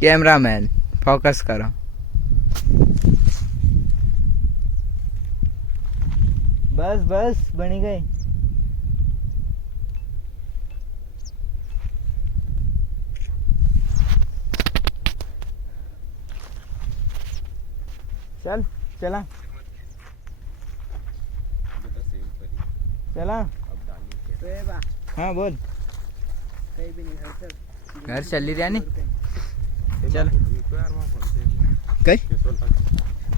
Cameraman focus करो। बस बस बनी गई। चल चला चला। हाँ बोल। घर चली रहा नहीं चल कई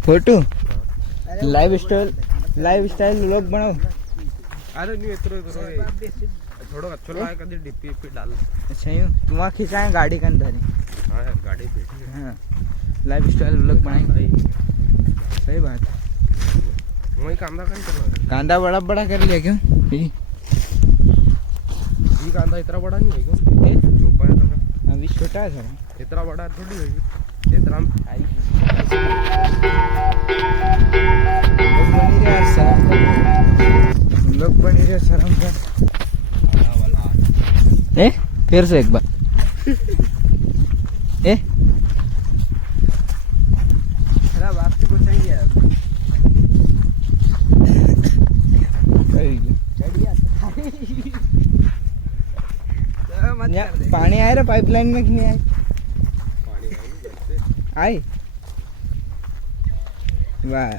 फोटो लाइव स्टाइल व्लॉग बनाओ। अरे नहीं थोड़ा अच्छा लगा कभी डिप्पी पे डाल। अच्छा यूँ तुम वहाँ खिंचाएं गाड़ी के अंदर ही। हाँ यार गाड़ी बैठी। हाँ लाइव स्टाइल व्लॉग बनाएंगे। सही बात है। वही कांदा कौन करना। कांदा बड़ा बड़ा कर लिया क्यों? ये कांदा इतना बड़ा नहीं है क्यों? छोटा है तो अभी छोटा है थोड़ा। इतना बड़ा थोड़ी है इतना। लोग बनी रहे शर्म कर। ए फिर से एक बार ए बात तो बताएंगे यार। पानी आया रे पाइपलाइन में कि नहीं आए? पानी आई वाह